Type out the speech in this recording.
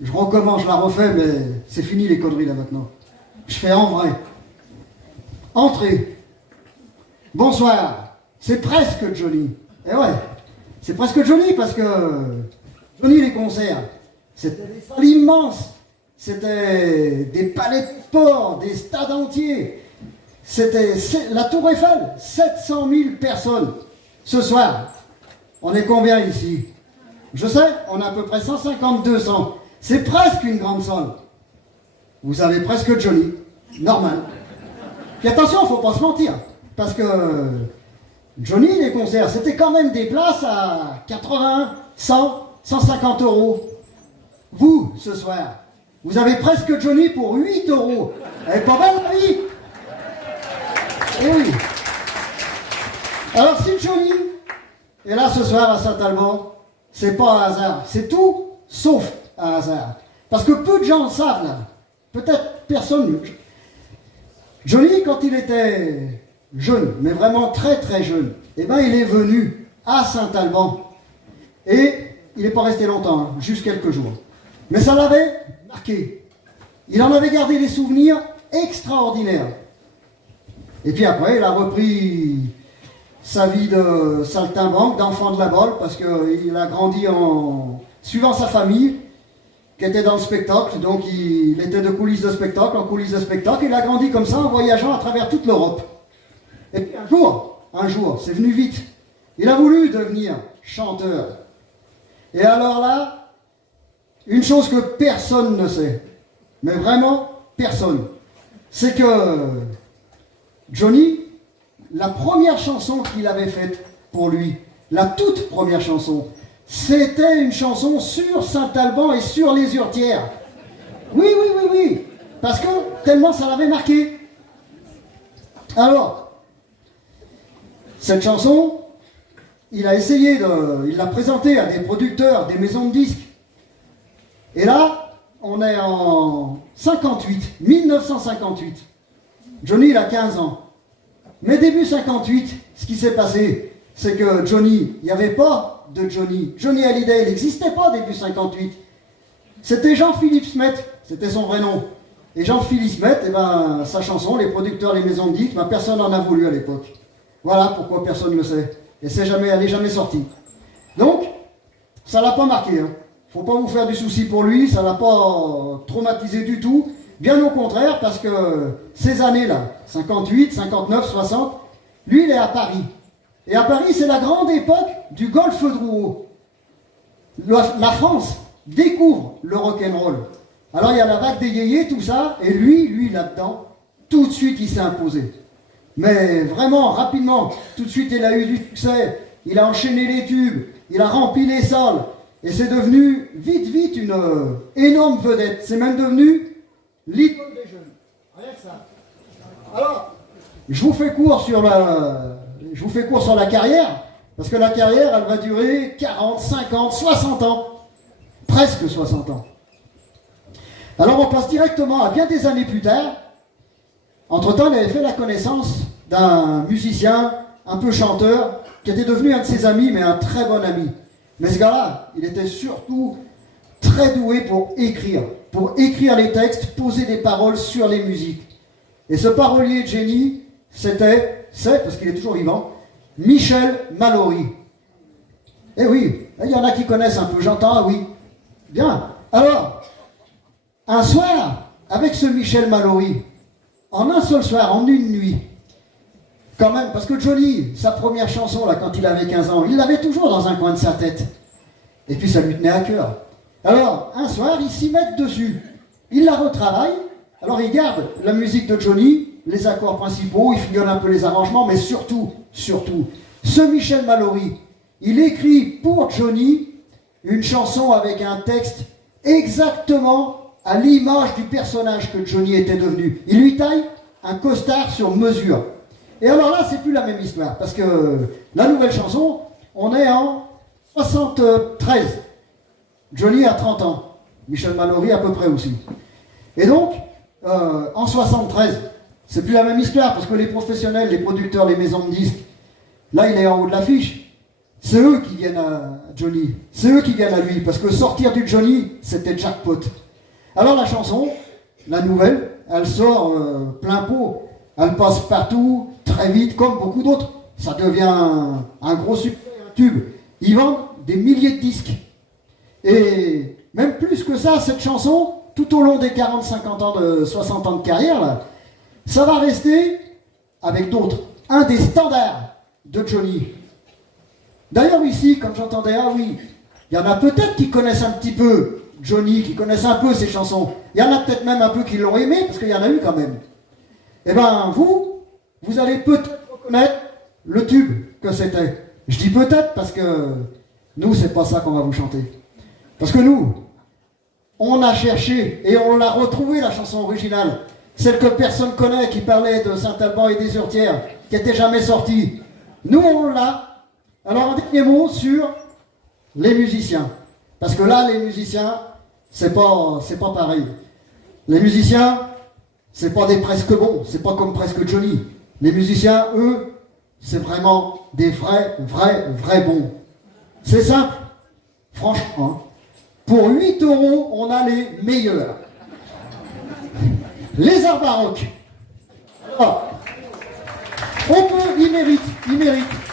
Je recommence, je la refais, mais c'est fini les conneries là maintenant. Je fais en vrai. Entrée. Bonsoir. C'est presque Johnny. Eh ouais, c'est presque Johnny parce que Johnny les concerts, c'était des salles immenses. C'était des palais de sport, des stades entiers. C'était la Tour Eiffel, 700 000 personnes. Ce soir, on est combien ici? Je sais, on a à peu près 150-200. C'est presque une grande salle. Vous avez presque Johnny. Normal. Puis attention, il ne faut pas se mentir. Parce que Johnny, les concerts, c'était quand même des places à 80, 100, 150 euros. Vous, ce soir, vous avez presque Johnny pour 8 euros. Elle est pas belle la vie? Eh oui. Alors si Johnny est là ce soir à Saint-Alban, c'est pas un hasard. C'est tout sauf un hasard. Parce que peu de gens le savent là. Peut-être personne. Johnny, quand il était jeune, mais vraiment très très jeune, eh ben il est venu à Saint-Alban. Et il n'est pas resté longtemps, hein, juste quelques jours. Mais ça l'avait marqué. Il en avait gardé des souvenirs extraordinaires. Et puis après, il a repris sa vie de saltimbanque, d'enfant de la bolle, parce qu'il a grandi en suivant sa famille, qui était dans le spectacle. Donc il était de coulisses de spectacle en coulisses de spectacle. Il a grandi comme ça en voyageant à travers toute l'Europe. Et puis un jour, c'est venu vite. Il a voulu devenir chanteur. Et alors là, une chose que personne ne sait, mais vraiment personne, c'est que Johnny, la première chanson qu'il avait faite pour lui, la toute première chanson, c'était une chanson sur Saint-Alban et sur les Hurtières. Oui, parce que tellement ça l'avait marqué. Alors, cette chanson, il l'a présentée à des producteurs, des maisons de disques. Et là, on est en 1958. Johnny, il a 15 ans. Mais début 58, ce qui s'est passé, c'est que Johnny, il n'y avait pas de Johnny. Johnny Hallyday, il n'existait pas début 58. C'était Jean-Philippe Smet, c'était son vrai nom. Et Jean-Philippe Smet, sa chanson, les producteurs, les maisons de disques, personne n'en a voulu à l'époque. Voilà pourquoi personne ne le sait. Et elle n'est jamais sortie. Donc, ça ne l'a pas marqué. Hein. Faut pas vous faire du souci pour lui, ça ne l'a pas traumatisé du tout. Bien au contraire, parce que ces années-là, 58, 59, 60, lui, il est à Paris. Et à Paris, c'est la grande époque du golf Drouot. La France découvre le rock'n'roll. Alors, il y a la vague des yéyés, tout ça, et lui, là-dedans, tout de suite, il s'est imposé. Mais vraiment, rapidement, tout de suite, il a eu du succès. Il a enchaîné les tubes, il a rempli les salles. Et c'est devenu vite une énorme vedette. C'est même devenu l'idole des jeunes. Rien que ça. Alors, je vous fais court sur la carrière, parce que la carrière, elle va durer 40, 50, 60 ans. Presque 60 ans. Alors on passe directement à bien des années plus tard. Entre-temps, il avait fait la connaissance d'un musicien, un peu chanteur, qui était devenu un de ses amis, mais un très bon ami. Mais ce gars-là, il était surtout très doué pour écrire les textes, poser des paroles sur les musiques. Et ce parolier de génie, c'est, parce qu'il est toujours vivant, Michel Mallory. Eh oui, il y en a qui connaissent un peu, j'entends, ah oui. Bien, alors, un soir, avec ce Michel Mallory, en un seul soir, en une nuit, quand même, parce que Johnny, sa première chanson, là, quand il avait 15 ans, il l'avait toujours dans un coin de sa tête. Et puis ça lui tenait à cœur. Alors, un soir, ils s'y mettent dessus. Il la retravaille. Alors, il garde la musique de Johnny, les accords principaux, il figure un peu les arrangements, mais surtout, ce Michel Mallory, il écrit pour Johnny une chanson avec un texte exactement à l'image du personnage que Johnny était devenu. Il lui taille un costard sur mesure. Et alors là, c'est plus la même histoire, parce que la nouvelle chanson, on est en 73. Johnny a 30 ans. Michel Mallory à peu près aussi. Et donc, en 73, c'est plus la même histoire, parce que les professionnels, les producteurs, les maisons de disques, là, il est en haut de l'affiche. C'est eux qui viennent à Johnny, c'est eux qui viennent à lui, parce que sortir du Johnny, c'était jackpot. Alors la chanson, la nouvelle, elle sort plein pot, elle passe partout, très vite, comme beaucoup d'autres. Ça devient un gros succès, un tube. Ils vendent des milliers de disques. Et même plus que ça, cette chanson, tout au long des 40, 50 ans, 60 ans de carrière, là, ça va rester, avec d'autres, un des standards de Johnny. D'ailleurs ici, comme j'entendais, ah oui, il y en a peut-être qui connaissent un petit peu Johnny, qui connaissent un peu ses chansons. Il y en a peut-être même un peu qui l'ont aimé, parce qu'il y en a eu quand même. Eh bien, vous allez peut-être reconnaître le tube que c'était. Je dis peut-être parce que nous, c'est pas ça qu'on va vous chanter. Parce que nous, on a cherché et on l'a retrouvée, la chanson originale. Celle que personne connaît, qui parlait de Saint-Alban et des Hurtières, qui n'était jamais sortie. Nous, on l'a. Alors, un dernier mot sur les musiciens. Parce que là, les musiciens, c'est pas pareil. Les musiciens, c'est pas des presque bons, c'est pas comme presque Johnny. Les musiciens, eux, c'est vraiment des vrais bons. C'est simple, franchement. Pour 8 €, on a les meilleurs. Les arts baroques. Alors, on peut, ils méritent.